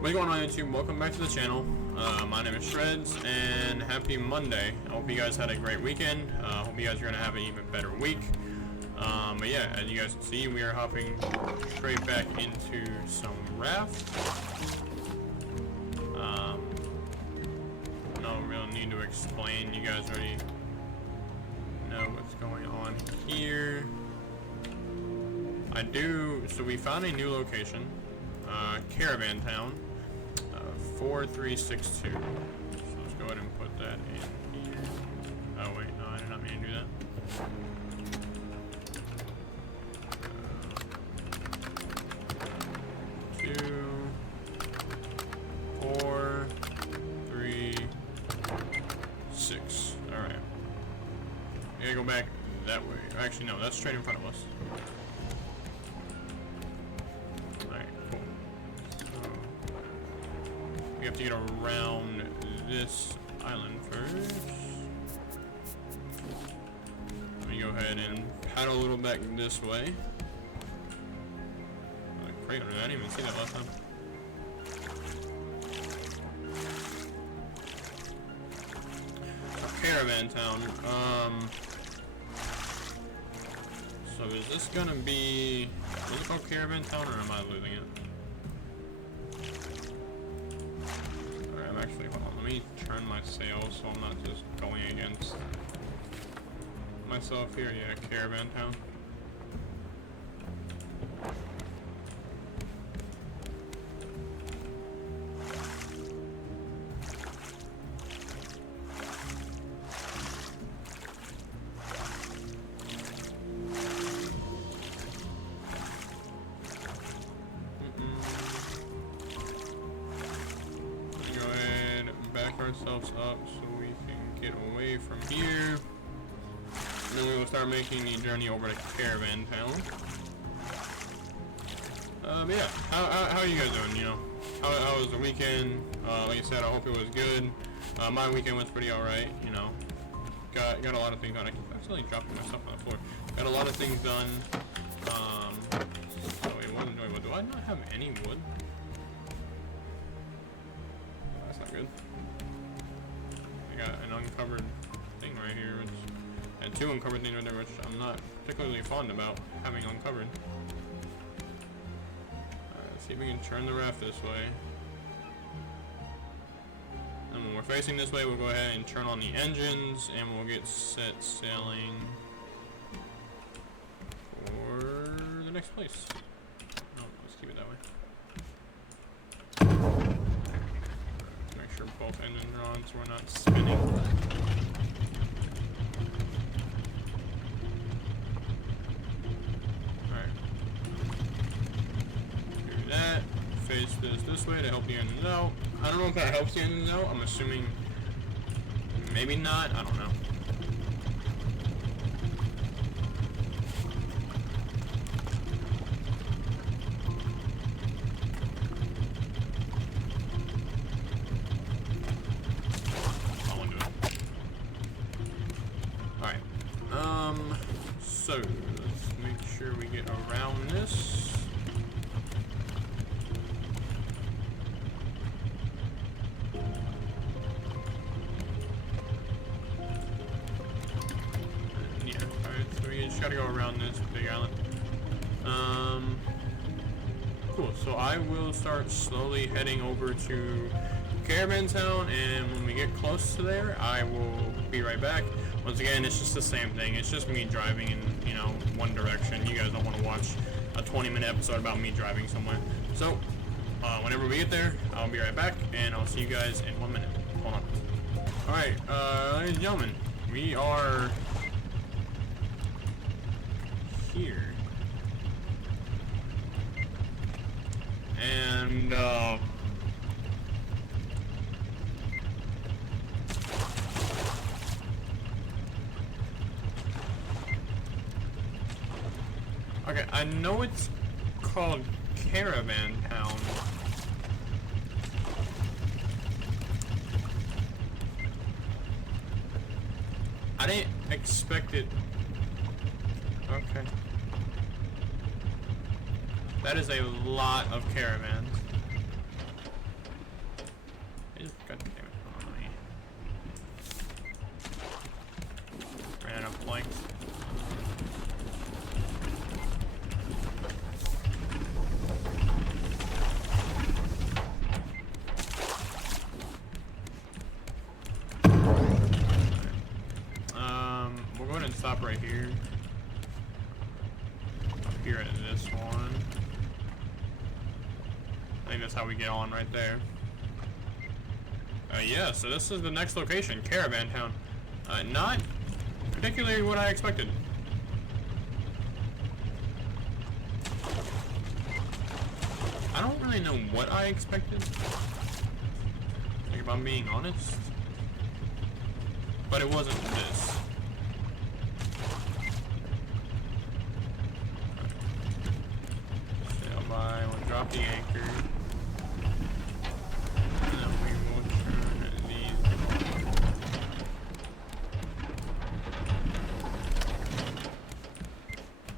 What's going on, YouTube? Welcome back to the channel. My name is Shreds, and happy Monday. I hope you guys had a great weekend. Hope you guys are going to have an even better week. But yeah, as you guys can see, we are hopping straight back into some Raft. No real need to explain. You guys already know what's going on here. So we found a new location. Caravan Town, 4362. So let's go ahead and put that in here. Oh wait, no, I did not mean to do that. 2, 4, 3, 6. All right. I gotta go back that way. Actually, no, that's straight in front of us. We have to get around this island first. Let me go ahead and paddle a little back this way. Great, I didn't even see that last time. Caravan Town. So is this gonna be... Is it called Caravan Town, or am I losing it? Actually, hold on, let me turn my sails so I'm not just going against myself here. Yeah, Caravan Town. Ourselves up so we can get away from here, and then we will start making the journey over to Caravan Town. But yeah, how are you guys doing? You know, how was the weekend? Like I said, I hope it was good. My weekend was pretty alright. You know, got a lot of things done. I keep accidentally dropping my stuff on the floor. Got a lot of things done. So it wasn't enjoyable. Do I not have any wood? That's not good. Got an uncovered thing right here, and two uncovered things right there, which I'm not particularly fond about having uncovered. Let's see if we can turn the raft this way. And when we're facing this way, we'll go ahead and turn on the engines, and we'll get set sailing for the next place. No, let's keep it that way. Make sure both engines are on so we're not spinning. Alright. Do that. Face this way to help the engines out. I don't know if that helps the engines out. I'm assuming maybe not. I don't know. So let's make sure we get around this. Yeah, alright, so we just gotta go around this big island. Cool, so I will start slowly heading over to Caravan Town, and when we get close to there, I will be right back. Once again, it's just the same thing. It's just me driving in, you know, one direction. You guys don't want to watch a 20-minute episode about me driving somewhere. So, whenever we get there, I'll be right back, and I'll see you guys in 1 minute. Hold on. Alright, ladies and gentlemen, we are here. And, okay, I know it's called Caravan Town. I didn't expect it. Okay. That is a lot of caravans. God damn it. Hold on, ran out of planks. We'll go ahead and stop right here. Up here at this one. I think that's how we get on right there. Yeah, so this is the next location, Caravan Town. Not particularly what I expected. I don't really know what I expected, like, if I'm being honest. But it wasn't this. Sail by, we'll drop the anchor. And then we will turn these.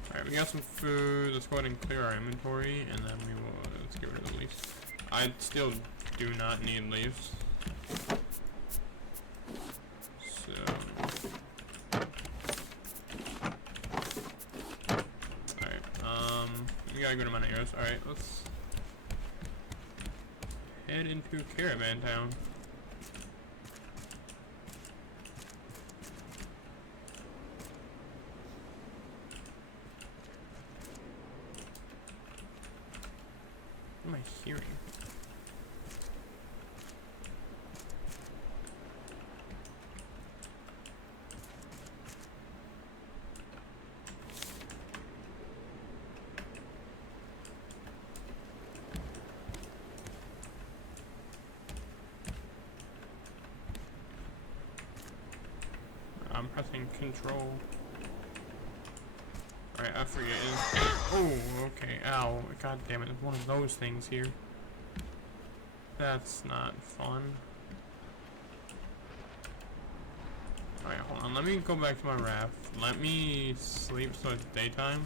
Alright, we got some food. Let's go ahead and clear our inventory, and then we will, let's get rid of the leaves. I still do not need leaves. We got a good amount of arrows. Alright, let's head into Caravan Town. What am I hearing? I'm pressing control. Alright, I forget. Oh, okay. Ow. God damn it. It's one of those things here. That's not fun. Alright, hold on. Let me go back to my raft. Let me sleep so it's daytime.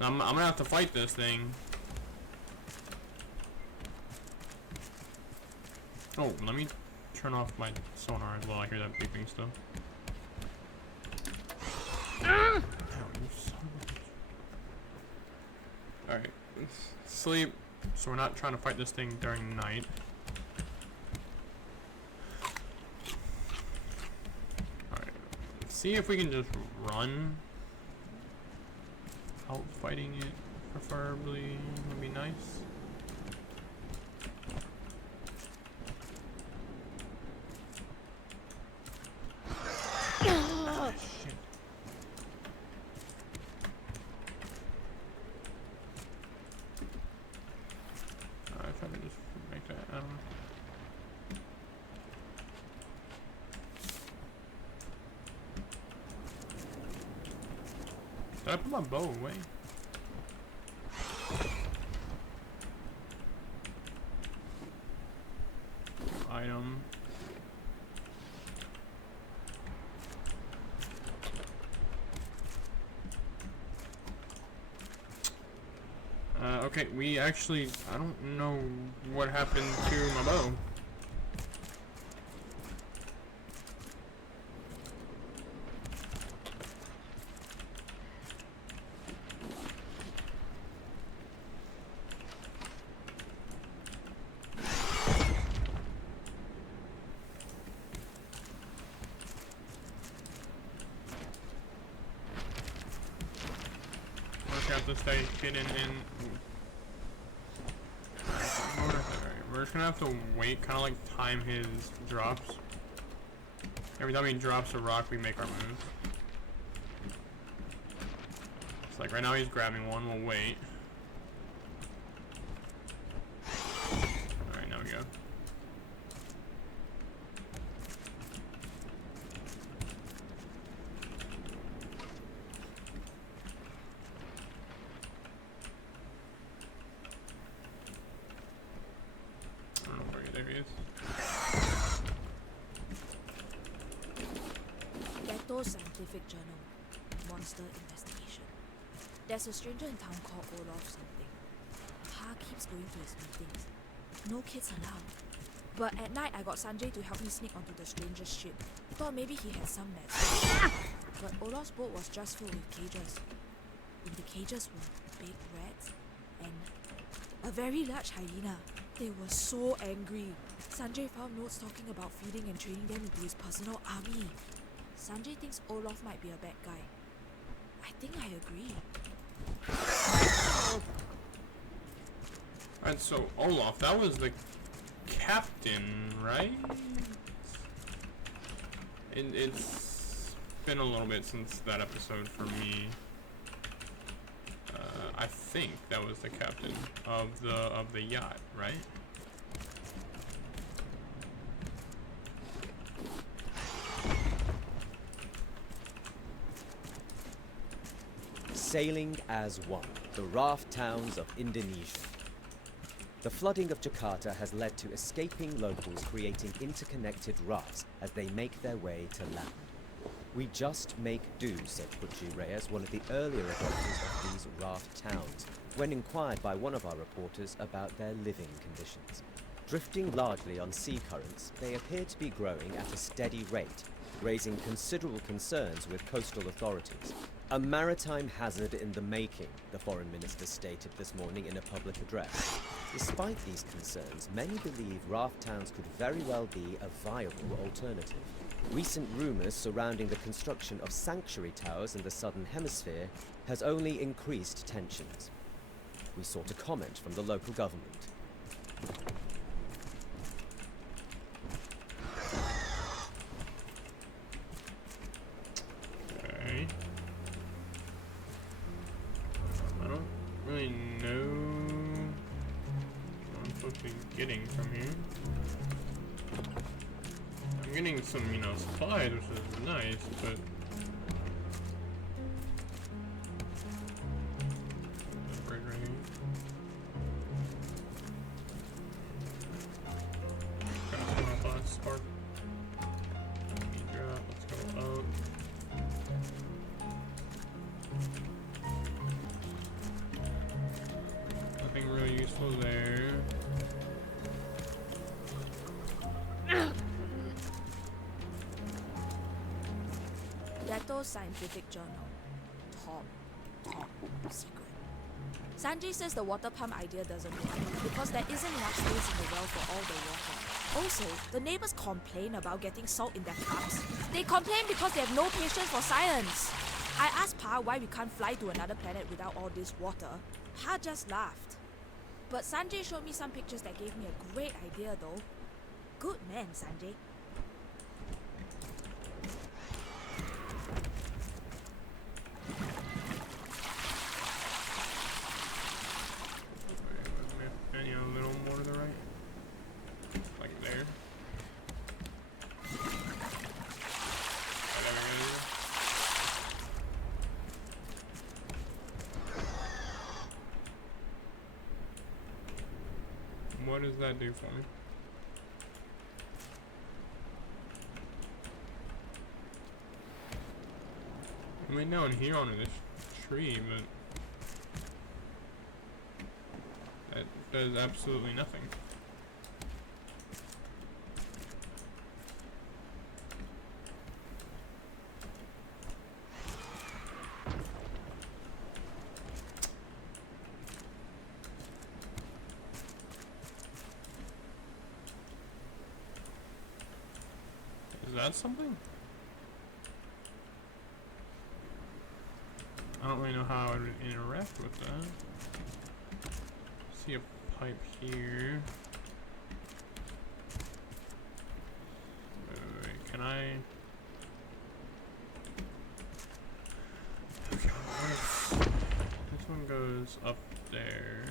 I'm gonna have to fight this thing. Oh, let me turn off my sonar as well. I hear that beeping stuff. Alright, sleep, so we're not trying to fight this thing during the night. Alright, see if we can just run out fighting it, preferably, would be nice. Did I put my bow away? Item. Okay, we actually, I don't know what happened to my bow. Have to stay hidden in. We're just gonna have to wait, kind of like time his drops. Every time he drops a rock, we make our move. It's like right now he's grabbing one. We'll wait. All right, now we go. There he is. Ghetto Scientific Journal. Monster Investigation. There's a stranger in town called Olaf something. Pa keeps going to his meetings. No kids allowed. But at night, I got Sanjay to help me sneak onto the stranger's ship. Thought maybe he had some message. But Olaf's boat was just filled with cages. In the cages were big rats and a very large hyena. They were so angry. Sanjay found notes talking about feeding and training them into his personal army. Sanjay thinks Olaf might be a bad guy. I think I agree. Alright, so Olaf, that was the captain, right? It's been a little bit since that episode for me. I think that was the captain of the yacht, right? Sailing as one, the raft towns of Indonesia. The flooding of Jakarta has led to escaping locals creating interconnected rafts as they make their way to land. We just make do, said Pucci Reyes, one of the earlier adopters of these raft towns, when inquired by one of our reporters about their living conditions. Drifting largely on sea currents, they appear to be growing at a steady rate, raising considerable concerns with coastal authorities. A maritime hazard in the making, the foreign minister stated this morning in a public address. Despite these concerns, many believe raft towns could very well be a viable alternative. Recent rumours surrounding the construction of sanctuary towers in the southern hemisphere has only increased tensions. We sought a comment from the local government. Okay. I don't really know what I'm supposed to be getting from here. I'm getting some, supplies, which is nice, but right here. Got some more last spark. Drop. Let's go up. Nothing really useful there. Dato's scientific journal. Top secret. Sanjay says the water pump idea doesn't work because there isn't enough space in the well for all the water. Also, the neighbors complain about getting salt in their cups. They complain because they have no patience for science. I asked Pa why we can't fly to another planet without all this water. Pa just laughed. But Sanjay showed me some pictures that gave me a great idea though. Good man, Sanjay. Any a little more to the right? Like there. What does that do for me? I mean, down here on this tree, but that does absolutely nothing. Is that something? I don't really know how I would interact with that. See a pipe here. Wait, can I? Okay, what if this one goes up there?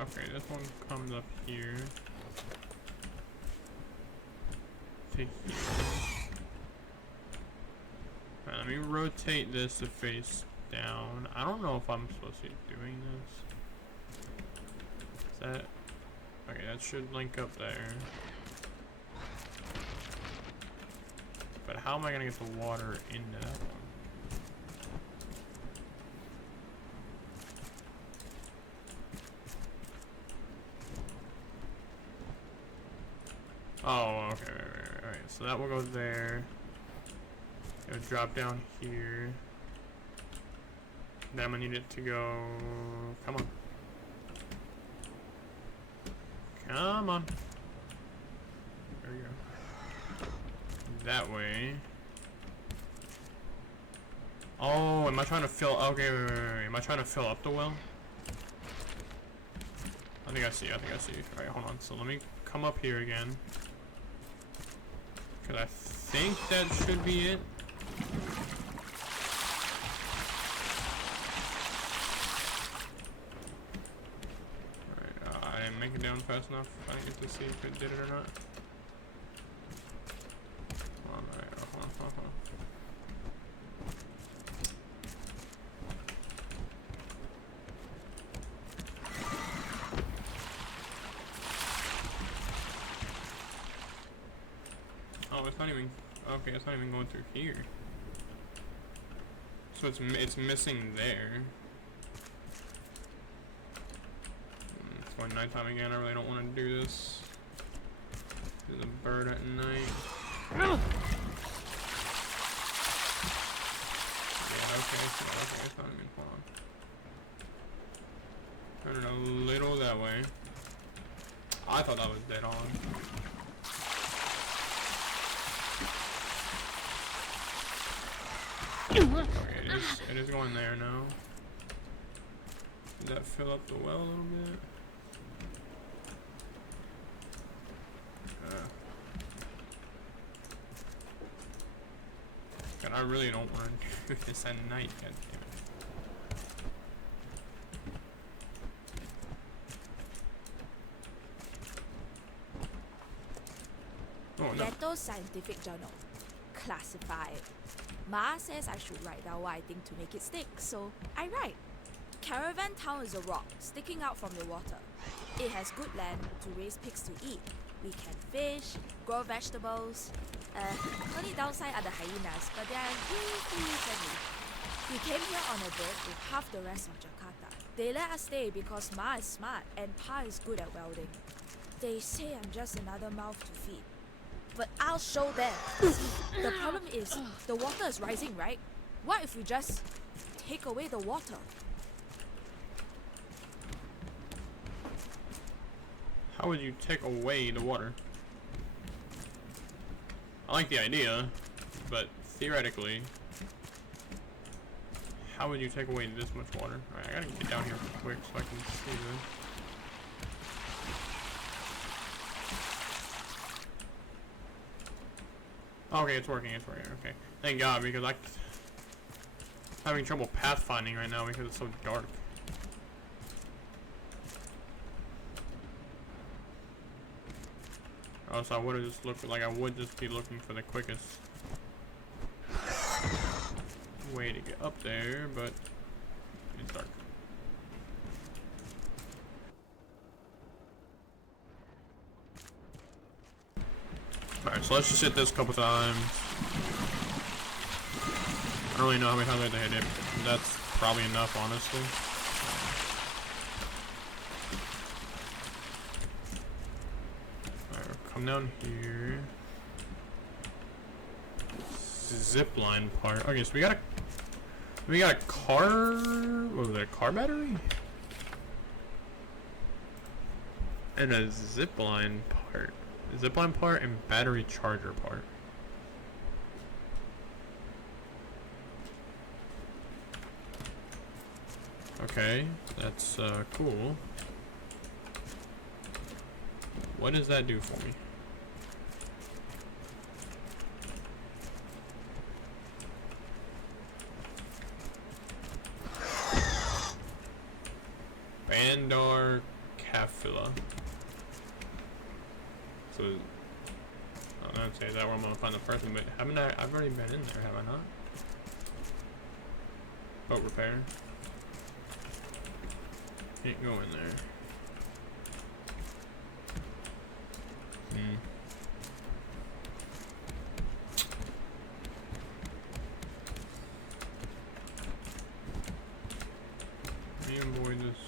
Okay, this one comes up here. To here. Alright, let me rotate this to face down. I don't know if I'm supposed to be doing this. Is that... Okay, that should link up there. But how am I gonna get the water into that one? Oh, okay, right. Alright, so that will go there. It'll drop down here. Then I'm gonna need it to go. Come on. Come on. There we go. That way. Oh, am I trying to fill? Okay, wait. Am I trying to fill up the well? I think I see. Alright, hold on. So let me come up here again. Because I think that should be it. Alright, I didn't make it down fast enough. I didn't get to see if it did it or not. Hold on. Oh, it's not even. Okay, it's not even going through here. So it's missing there. It's going nighttime again. I really don't want to do this. Do the bird at night. Yeah, okay, it's not even on. Turn it a little that way. I thought that was dead on. Okay, it is going there now. Did that fill up the well a little bit? God, I really don't want to do this at night, god damn it. Oh no. Ghetto Scientific Journal. Classified. Ma says I should write down what I think to make it stick, so I write. Caravan Town is a rock sticking out from the water. It has good land to raise pigs to eat. We can fish, grow vegetables. Only downside are the hyenas, but they are really friendly. We came here on a boat with half the rest of Jakarta. They let us stay because Ma is smart and Pa is good at welding. They say I'm just another mouth to feed. But I'll show them. See, the problem is, the water is rising, right? What if we just take away the water? How would you take away the water? I like the idea, but theoretically, how would you take away this much water? Alright, I gotta get down here quick so I can see this. Okay, it's working, okay. Thank God, because I'm having trouble pathfinding right now because it's so dark. Oh, so I would have just looked like I would just be looking for the quickest way to get up there, but it's dark. Alright, so let's just hit this a couple times. I don't really know how many times I have to hit it. That's probably enough, honestly. Alright, come down here. Zipline part. Okay, so we got a car. What was that? A car battery? And a zipline part. Zipline part and battery charger part. Okay, that's cool. What does that do for me? Bandar Cafilla. So, I'm gonna say that where I'm gonna find the first one, but I've already been in there, have I not? Boat repair. Can't go in there. Let me avoid this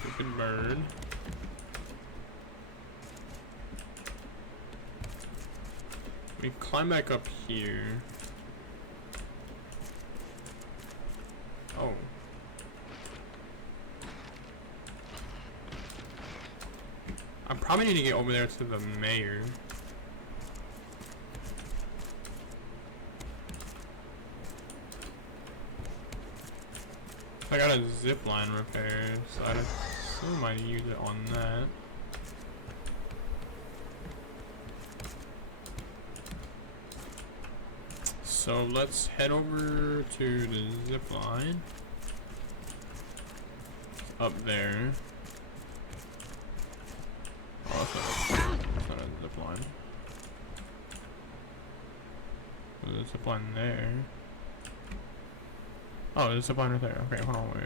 stupid bird. We climb back up here. Oh. I probably need to get over there to the mayor. I got a zip line repair, so I'd assume I'd use it on that. So let's head over to the zip line. Up there. Oh, that's not a zip line. There's a zip line there. Oh, there's a zip line right there. Okay, hold on, wait.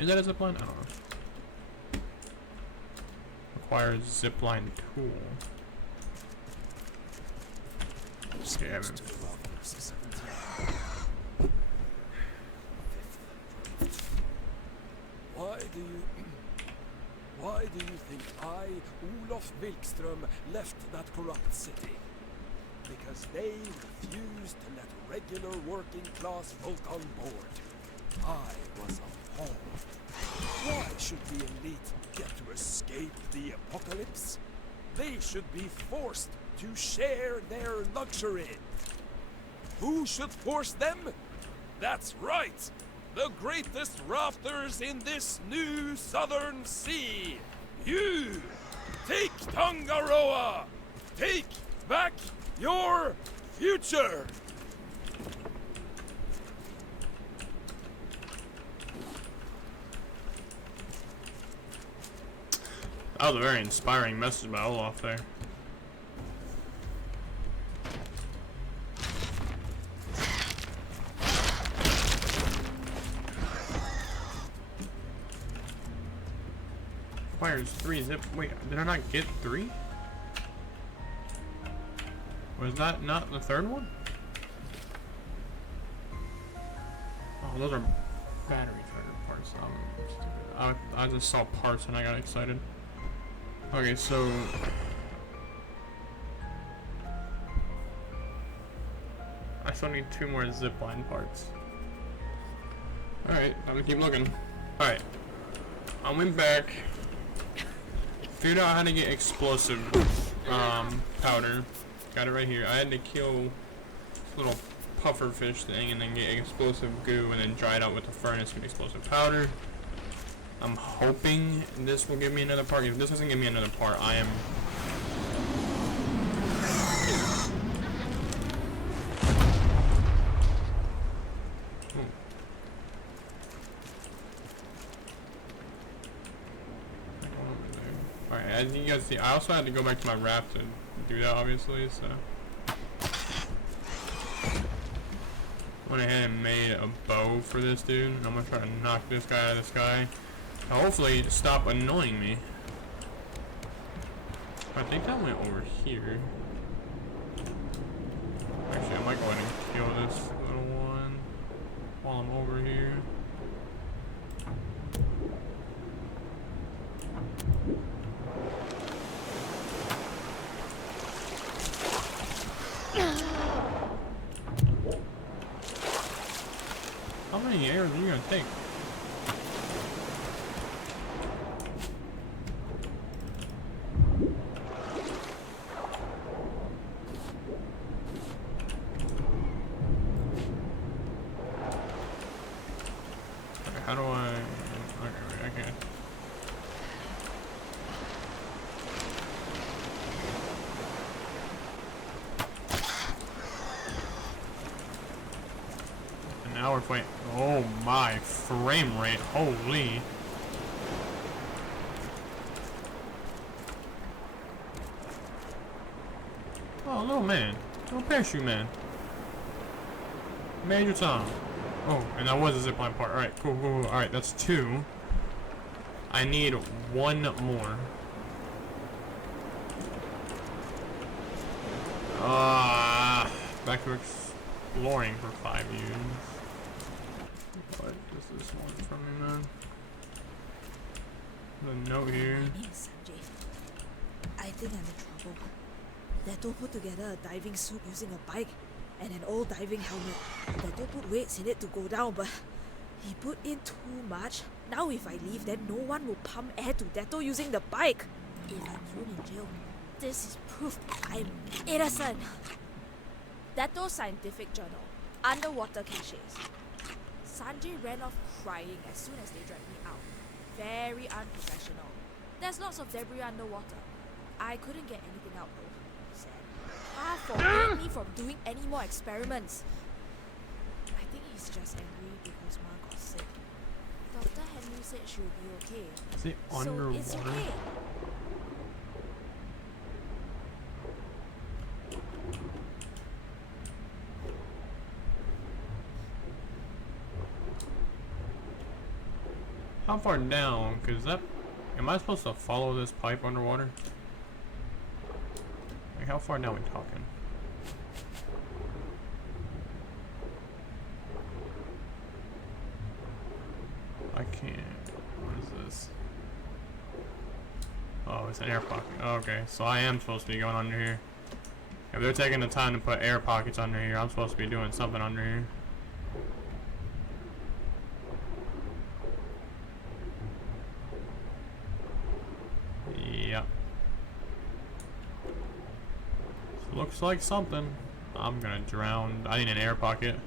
Is that a zip line? I don't know. Requires zip line tool. Scam him. Why do you think I, Olof Wilkström, left that corrupt city? Because they refused to let regular working class folk on board. I was appalled. Why should the elite get to escape the apocalypse? They should be forced to share their luxury. Who should force them? That's right! The greatest rafters in this new southern sea! You! Take Tangaroa! Take back your future! That was a very inspiring message by Olaf there. Requires 3 zip. Wait, did I not get 3? Was that not the 3rd one? Oh, those are battery charger parts. I just saw parts and I got excited. Okay, so I still need 2 more zipline parts. Alright, I'm gonna keep looking. Alright. I went back, figured out how to get explosive powder. Got it right here. I had to kill this little puffer fish thing and then get explosive goo and then dry it out with the furnace with explosive powder. I'm hoping this will give me another part. If this doesn't give me another part, I am... Alright, as you guys see, I also had to go back to my raft to do that, obviously, so... Went ahead and made a bow for this dude. I'm gonna try to knock this guy out of the sky. Hopefully stop annoying me. I think that went over here. Actually, I might go ahead and kill this little one while I'm over here. How many arrows are you gonna take? How do I... Okay, wait, I can't. An hour point. Oh my frame rate. Holy. Oh, little man. Little parachute man. Major Tom. Oh, and that was a zipline part. Alright, cool. Alright, that's 2. I need 1 more. Back to exploring for 5 years. What is this one from me, man? The note here. My name is Sanjay. I think I'm in trouble. Dato put together a diving suit using a bike and an old diving helmet. Dato put weights in it to go down, but he put in too much. Now if I leave, then no one will pump air to Dato using the bike. If I'm thrown in jail, this is proof I'm innocent. Dato's scientific journal, underwater cliches. Sanjay ran off crying as soon as they dragged me out. Very unprofessional. There's lots of debris underwater. I couldn't get anything out though. Sad. Forbade me from doing any more experiments. I think he's just angry because Ma got sick. Dr. Henry said she'll be okay. Is it underwater? So it's okay. How far down? Cause that, am I supposed to follow this pipe underwater? Like how far down are we talking? I can't. What is this? Oh, it's an air pocket. Oh, okay, so I am supposed to be going under here. If they're taking the time to put air pockets under here, I'm supposed to be doing something under here. Yep. Looks like something. I'm gonna drown. I need an air pocket.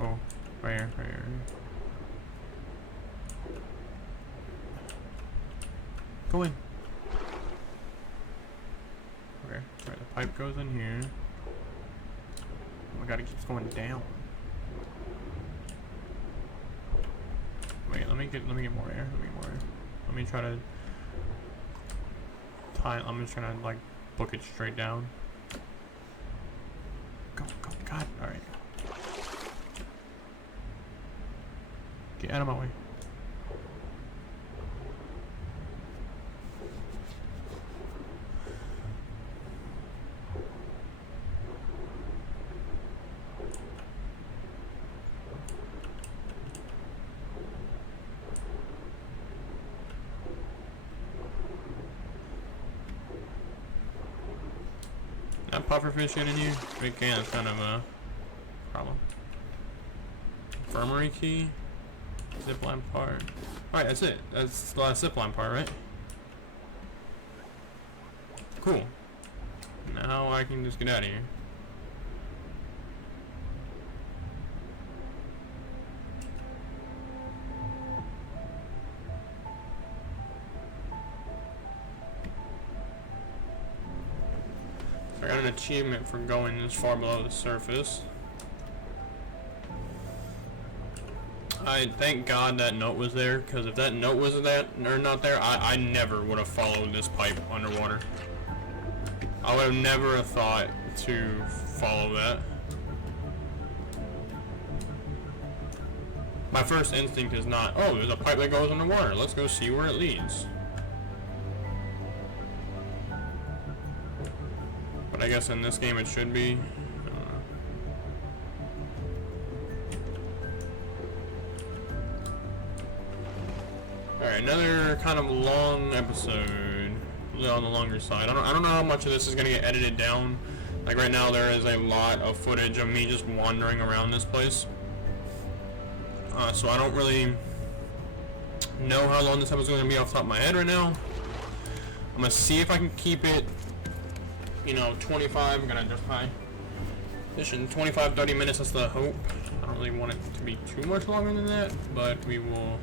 Oh, right here, right here. Go in. Okay, right, the pipe goes in here. Oh my god, it keeps going down. Wait, let me get more air. Let me get more air. Let me try to tie. I'm just gonna like book it straight down. Go, go, God! All right. Get out of my way. That pufferfish getting you? We can, it's kind of a problem. Infirmary key? Zipline part. Alright, that's it. That's the last zipline part, right? Cool. Now I can just get out of here. I got an achievement for going this far below the surface. I thank God that note was there, because if that note wasn't not there, I never would have followed this pipe underwater. I would have never thought to follow that. My first instinct is not, oh, there's a pipe that goes underwater. Let's go see where it leads. But I guess in this game it should be. Alright, another kind of long episode. A little on the longer side. I don't know how much of this is gonna get edited down. Like right now there is a lot of footage of me just wandering around this place. So I don't really know how long this episode is gonna be off the top of my head right now. I'm gonna see if I can keep it, you know, 25, I'm gonna just high fishing 25-30 minutes. That's the hope. I don't really want it to be too much longer than that, but we will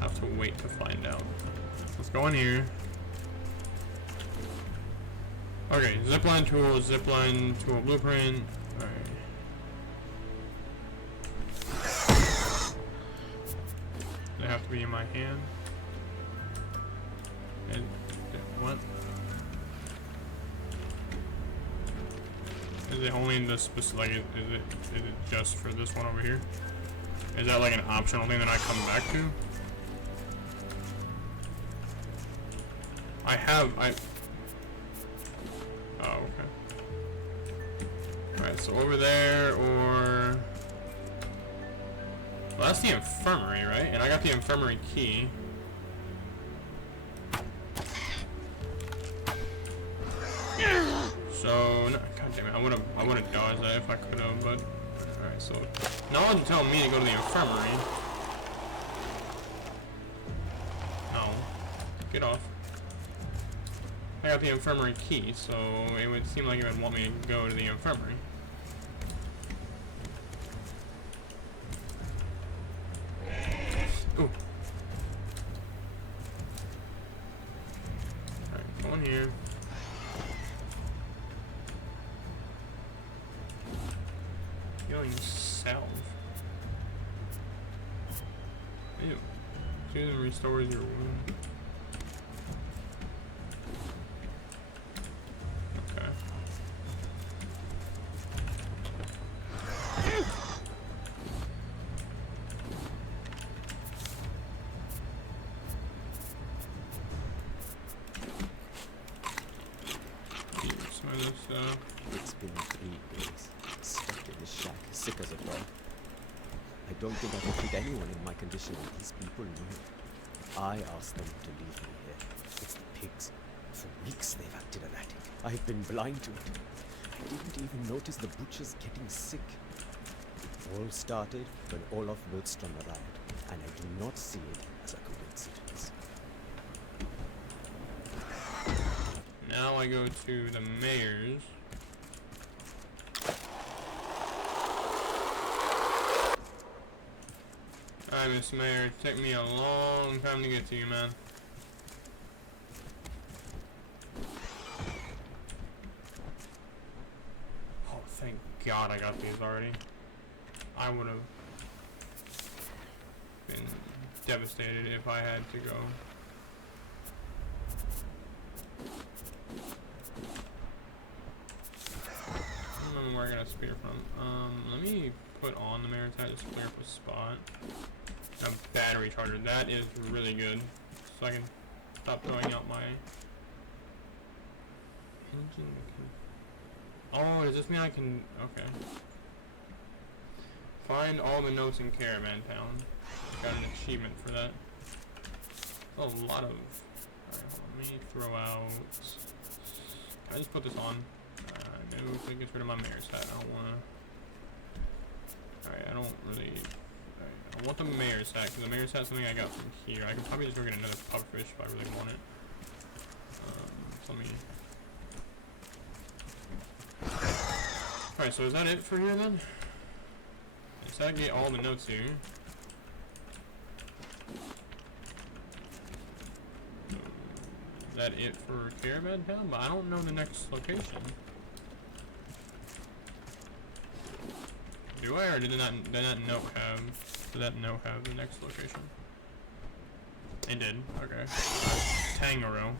have to wait to find out. Let's go in here. Okay, zipline tool blueprint. Alright. They have to be in my hand. And what? Is it only in this specific? Like, is it just for this one over here? Is that like an optional thing that I come back to? Oh, okay. Alright, so over there, or... Well, that's the infirmary, right? And I got the infirmary key. So, no, god damn it, I would've dodged that if I could've, but alright, so no one's telling me to go to the infirmary. No. Get off. I got the infirmary key, so it would seem like it would want me to go to the infirmary. Ooh. Alright, go in here. Healing salve. Ew. Soothes and restores your wound. Okay. Some of this stuff. It's been 3 days, stuck in this shack, sick as a dog. I don't think I can treat anyone in my condition, and these people know it. I asked them to leave me here. It's the pigs. For weeks they've acted erratic. I've been blind to it. I didn't even notice the butchers getting sick. It all started when Olaf Wiltstrom arrived, and I do not see it as a coincidence. Now I go to the mayor's. Alright, Miss Mayor, it took me a long time to get to you, man. Oh, thank God I got these already. I would have been devastated if I had to go. I don't remember where I got a spear from. Let me put on the mayor's hat just to clear up a spot. A battery charger, that is really good. So I can stop throwing out my engine. Oh, does this mean I can? Okay. Find all the notes in Caravan Town. Got an achievement for that. A lot of. Alright, let me throw out. Can I just put this on? No, so it gets rid of my mayor's hat. I don't wanna. Alright, I don't really. I want the mayor's hat, because the mayor's hat's something I got from here. I could probably just go get another pupfish if I really want it. So let me... Alright, so is that it for here then? Is that get all the notes here? Is that it for Caravan Town? But I don't know the next location. Do I, or did that note have... Did that note have the next location? It did. Okay. Tangaro.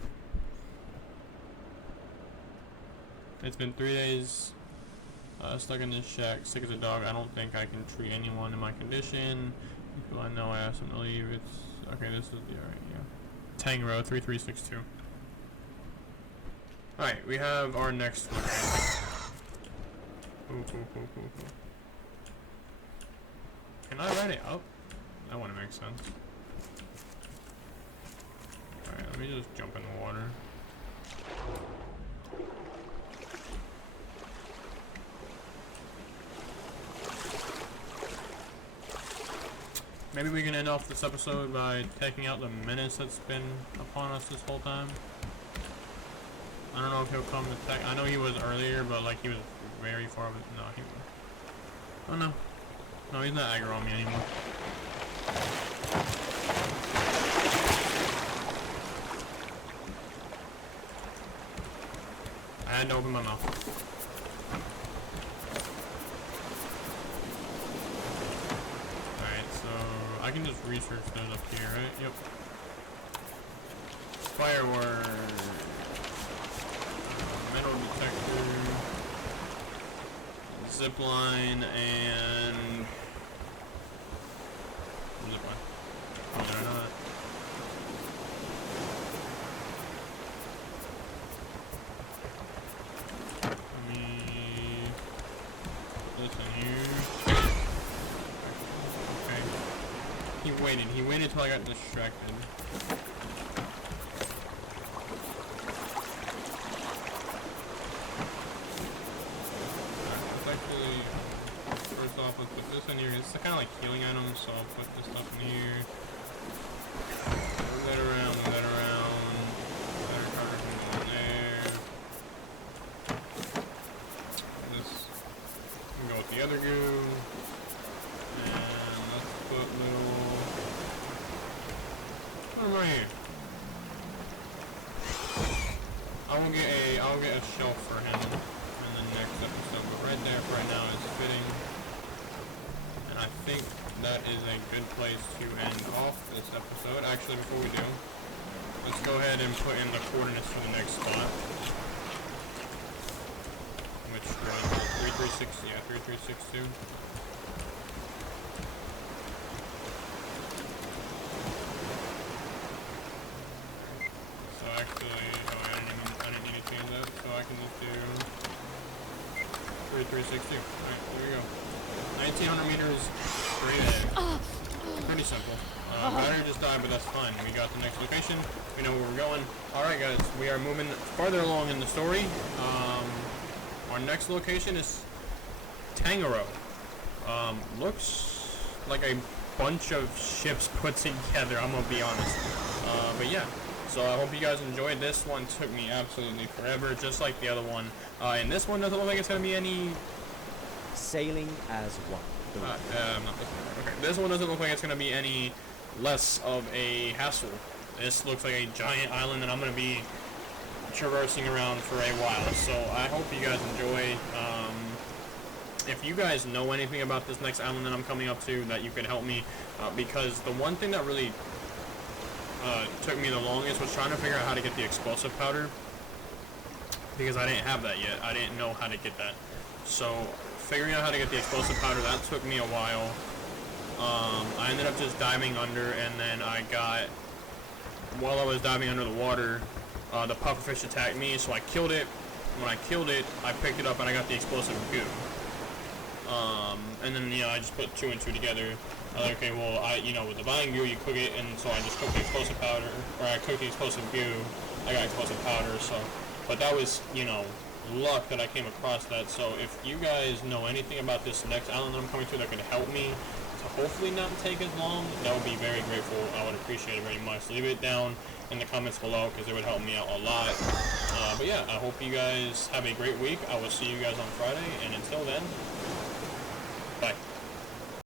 It's been 3 days. Stuck in this shack, sick as a dog. I don't think I can treat anyone in my condition. People I know I asked them to leave. It's okay. This is the alright. Yeah. Tangaro 3362. All right, we have our next location. Cool. Can I write it up? That wouldn't make sense. Alright, let me just jump in the water. Maybe we can end off this episode by taking out the menace that's been upon us this whole time. I don't know if he'll come to attack. I know he was earlier, but like he was very far. No, he was. Oh no. No, he's not aggro on me anymore. I had to open my mouth. Alright, so I can just research those up here, right? Yep. Fireworks. Metal detector. Zipline and zipline. Oh, did I know that? Let me this in here. Okay. He waited till I got distracted. actually, first off, let's put this in here. It's kind of like healing items, so I'll put this stuff in here. Move that around, move that around. Better cargo can go in there. This can go with the other goo. And let's put little... What am I here? I'll get a shelf for him in the next episode, but right there for right now is fitting. And I think that is a good place to end off this episode. Actually, before we do, let's go ahead and put in the coordinates for the next spot. Which was 3360, yeah, 3362. So actually, I didn't need to change that, so I can just do 3362. Alright, there we go. 1900 meters straight ahead. Pretty simple. Battery just died, but that's fine. We got the next location. We know where we're going. Alright guys, we are moving farther along in the story. Our next location is Tangaro. Looks like a bunch of ships put together, I'm gonna be honest. But yeah. So I hope you guys enjoyed. This one took me absolutely forever, just like the other one. And this one doesn't look like it's gonna be any... Sailing as one. I'm not looking at it. Okay. This one doesn't look like it's gonna be any less of a hassle. This looks like a giant island that I'm gonna be traversing around for a while. So I hope you guys enjoy. If you guys know anything about this next island that I'm coming up to, that you could help me, because the one thing that really took me the longest was trying to figure out how to get the explosive powder, because I didn't have that yet. I didn't know how to get that. So figuring out how to get the explosive powder, that took me a while. I ended up just diving under, and then while I was diving under the water, the pufferfish attacked me, so I killed it. When I killed it, I picked it up and I got the explosive goo. And then, I just put two and two together. Okay, well, with the vine goo, you cook it, and so I just cooked the explosive powder, or I cooked the explosive goo. I got explosive powder, so, but that was, luck that I came across that. So if you guys know anything about this next island that I'm coming to that could help me to hopefully not take as long, that would be very grateful. I would appreciate it very much. Leave it down in the comments below, because it would help me out a lot. But yeah, I hope you guys have a great week. I will see you guys on Friday, and until then, bye.